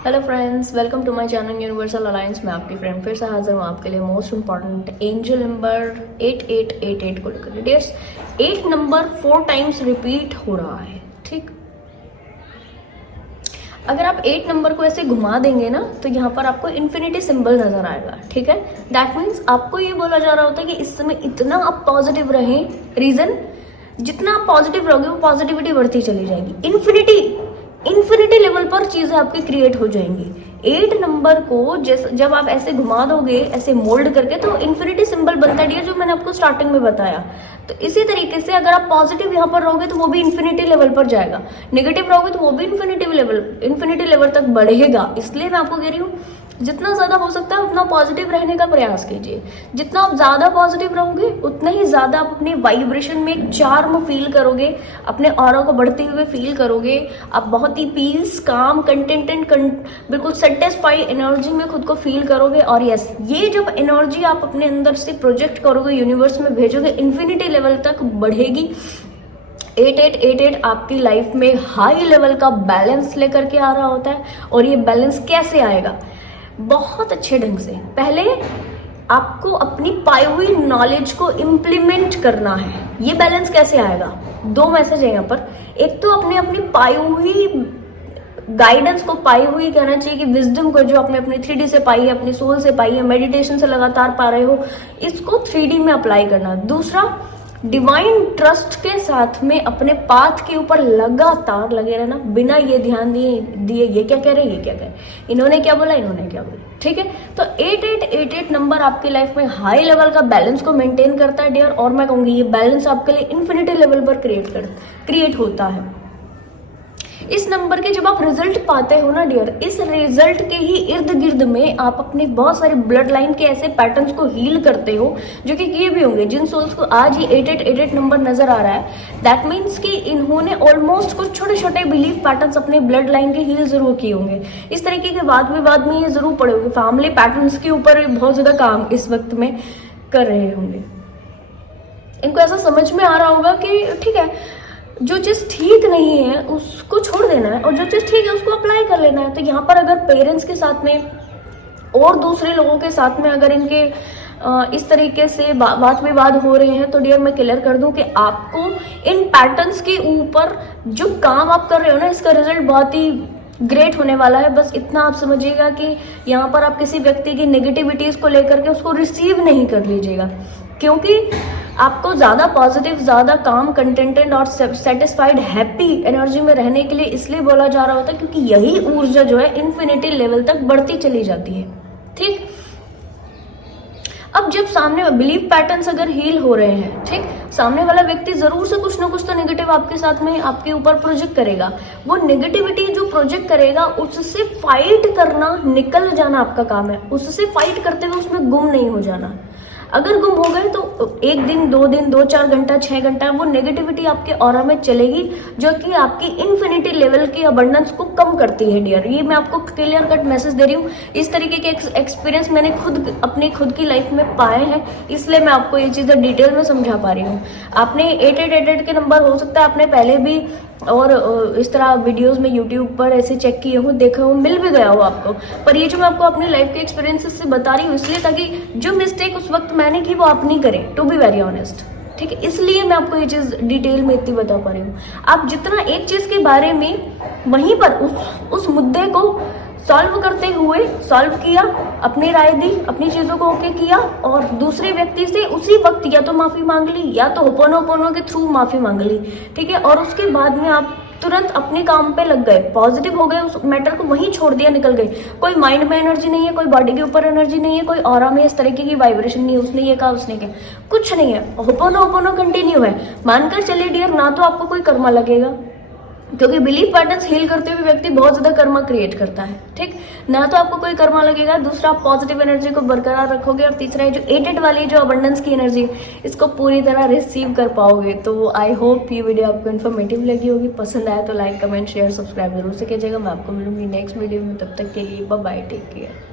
Hello friends, welcome to my channel universal alliance. मैं आपकी friend फिर से हाजिर हूँ आपके लिए मोस्ट इंपॉर्टेंट एंजल नंबर 8888 को लेकर। डियर्स, 8 नंबर 4 टाइम्स रिपीट हो रहा है। ठीक, अगर आप 8 नंबर को ऐसे घुमा देंगे ना तो यहाँ पर आपको इन्फिनिटी सिंबल नजर आएगा। ठीक है, दैट मीन्स आपको ये बोला जा रहा होता है कि इस समय इतना आप पॉजिटिव रहें। रीजन, जितना आप पॉजिटिव रहोगे वो पॉजिटिविटी बढ़ती चली जाएगी। इन्फिनिटी लेवल पर चीजें आपकी क्रिएट हो जाएंगी। 8 नंबर को जब आप ऐसे घुमा दोगे, ऐसे मोल्ड करके, तो इन्फिनिटी सिंबल बनता है, जो मैंने आपको स्टार्टिंग में बताया। तो इसी तरीके से अगर आप पॉजिटिव यहाँ पर रहोगे तो वो भी इन्फिनिटी लेवल पर जाएगा, नेगेटिव रहोगे तो वो भी इन्फिनिटी लेवल तक बढ़ेगा। इसलिए मैं आपको कह रही हूँ जितना ज्यादा हो सकता है उतना पॉजिटिव रहने का प्रयास कीजिए। जितना आप ज्यादा पॉजिटिव रहोगे उतना ही ज्यादा आप अपनी वाइब्रेशन में एक चार्म फील करोगे, अपने ऑरा को बढ़ते हुए फील करोगे। आप बहुत ही पीस, काम, कंटेंटेड, बिल्कुल सेटिस्फाइड एनर्जी में खुद को फील करोगे। और यस, ये जब एनर्जी आप अपने अंदर से प्रोजेक्ट करोगे, यूनिवर्स में भेजोगे, इन्फिनिटी लेवल तक बढ़ेगी। 8888 आपकी लाइफ में हाई लेवल का बैलेंस लेकर के आ रहा होता है। और ये बैलेंस कैसे आएगा? बहुत अच्छे ढंग से पहले आपको अपनी पाई हुई नॉलेज को इम्प्लीमेंट करना है। ये बैलेंस कैसे आएगा? 2 मैसेज है यहाँ पर। एक तो अपनी पाई हुई गाइडेंस को, पाई हुई कहना चाहिए कि विजडम को, जो आपने अपनी 3D से पाई है, अपनी सोल से पाई है, मेडिटेशन से लगातार पा रहे हो, इसको 3D में अप्लाई करना। दूसरा, डिवाइन ट्रस्ट के साथ में अपने पाथ के ऊपर लगातार लगे रहना, बिना ये ध्यान दिए ये क्या कह रहे, ये क्या कह रहे, इन्होंने क्या बोला, इन्होंने क्या बोला। ठीक है, तो 8888 नंबर आपकी लाइफ में हाई लेवल का बैलेंस को मेंटेन करता है डियर। और मैं कहूंगी ये बैलेंस आपके लिए इन्फिनिटी लेवल पर क्रिएट होता है। इस नंबर के जब आप रिजल्ट पाते हो ना डियर, इस रिजल्ट के ही इर्द गिर्द में आप अपने बहुत सारे ब्लड लाइन के ऐसे पैटर्न्स को हील करते हो, जो कि किए भी होंगे। जिन सोल्स को आज ही 8888 नंबर नजर आ रहा है, दैट मीन्स कि इन्होंने ऑलमोस्ट कुछ छोटे छोटे बिलीफ पैटर्न्स अपने ब्लड लाइन के हील जरूर किए होंगे। इस तरीके के वाद विवाद में ये जरूर पड़े होंगे। फैमिली पैटर्न्स के ऊपर बहुत ज्यादा काम इस वक्त में कर रहे होंगे। इनको ऐसा समझ में आ रहा होगा कि ठीक है, जो चीज ठीक नहीं है उसको छोड़ देना है और जो चीज ठीक है उसको अप्लाई कर लेना है। तो यहाँ पर अगर पेरेंट्स के साथ में और दूसरे लोगों के साथ में अगर इनके इस तरीके से वाद विवाद हो रहे हैं, तो डियर मैं क्लियर कर दूं कि आपको इन पैटर्न्स के ऊपर जो काम आप कर रहे हो ना, इसका रिजल्ट बहुत ही ग्रेट होने वाला है। बस इतना आप समझिएगा कि यहाँ पर आप किसी व्यक्ति की नेगेटिविटीज को लेकर के उसको रिसीव नहीं कर लीजिएगा, क्योंकि आपको ज्यादा पॉजिटिव, ज्यादा काम, कंटेंटेड और सेटिस्फाइड, हैप्पी एनर्जी में रहने के लिए इसलिए बोला जा रहा होता है क्योंकि यही ऊर्जा जो है इन्फिनिटी लेवल तक बढ़ती चली जाती है। ठीक, अब जब सामने बिलीफ पैटर्न्स अगर हील हो रहे हैं, ठीक, सामने वाला व्यक्ति जरूर से कुछ ना कुछ तो नेगेटिव आपके साथ में, आपके ऊपर प्रोजेक्ट करेगा। वो नेगेटिविटी जो प्रोजेक्ट करेगा उससे फाइट करना, निकल जाना आपका काम है। उससे फाइट करते हुए उसमें गुम नहीं हो जाना। अगर गुम हो गए तो 1 दिन, 2 दिन, 2-4 घंटा, 6 घंटा वो नेगेटिविटी आपके ऑरा में चलेगी, जो कि आपकी इन्फिनिटी लेवल की अबंडेंस को कम करती है डियर। ये मैं आपको क्लियर कट मैसेज दे रही हूँ। इस तरीके के एक्सपीरियंस मैंने अपनी खुद की लाइफ में पाए हैं, इसलिए मैं आपको ये चीजें डिटेल में समझा पा रही हूँ। आपने 8888 के नंबर हो सकता है आपने पहले भी और इस तरह वीडियोस में यूट्यूब पर ऐसे चेक किए हो, देखे हो, मिल भी गया हो आपको। पर ये जो मैं आपको अपनी लाइफ के एक्सपीरियंसेस से बता रही हूँ, इसलिए ताकि जो मिस्टेक उस वक्त मैंने की वो आप नहीं करें, टू बी वेरी ऑनेस्ट। ठीक है, इसलिए मैं आपको ये चीज डिटेल में इतनी बता पा रही हूँ। आप जितना एक चीज के बारे में वहीं पर उस मुद्दे को सॉल्व करते हुए सॉल्व किया, अपनी राय दी, अपनी चीजों को ओके किया और दूसरे व्यक्ति से उसी वक्त या तो माफी मांग ली या तो होपोनोपोनो के थ्रू माफी मांग ली। ठीक है, और उसके बाद में आप तुरंत अपने काम पे लग गए, पॉजिटिव हो गए, उस मैटर को वहीं छोड़ दिया, निकल गए। कोई माइंड में एनर्जी नहीं है, कोई बॉडी के ऊपर एनर्जी नहीं है, कोई ऑरा में इस तरीके की वाइब्रेशन नहीं है, उसने ये कहा, उसने क्या, कुछ नहीं है। होपोनोपोनो कंटिन्यू है। मानकर चलिए डियर, ना तो आपको कोई कर्मा लगेगा, क्योंकि बिलीफ पैटर्न्स हील करते हुए व्यक्ति बहुत ज्यादा कर्मा क्रिएट करता है। ठीक, ना तो आपको कोई कर्मा लगेगा, दूसरा आप पॉजिटिव एनर्जी को बरकरार रखोगे, और तीसरा है जो 88 वाली जो अबंडेंस की एनर्जी, इसको पूरी तरह रिसीव कर पाओगे। तो आई होप ये वीडियो आपको इन्फॉर्मेटिव लगी होगी। पसंद आया तो लाइक, कमेंट, शेयर, सब्सक्राइब जरूर से कीजिएगा। मैं आपको मिलूंगी नेक्स्ट वीडियो में, तब तक के लिए बाय बाय, टेक केयर।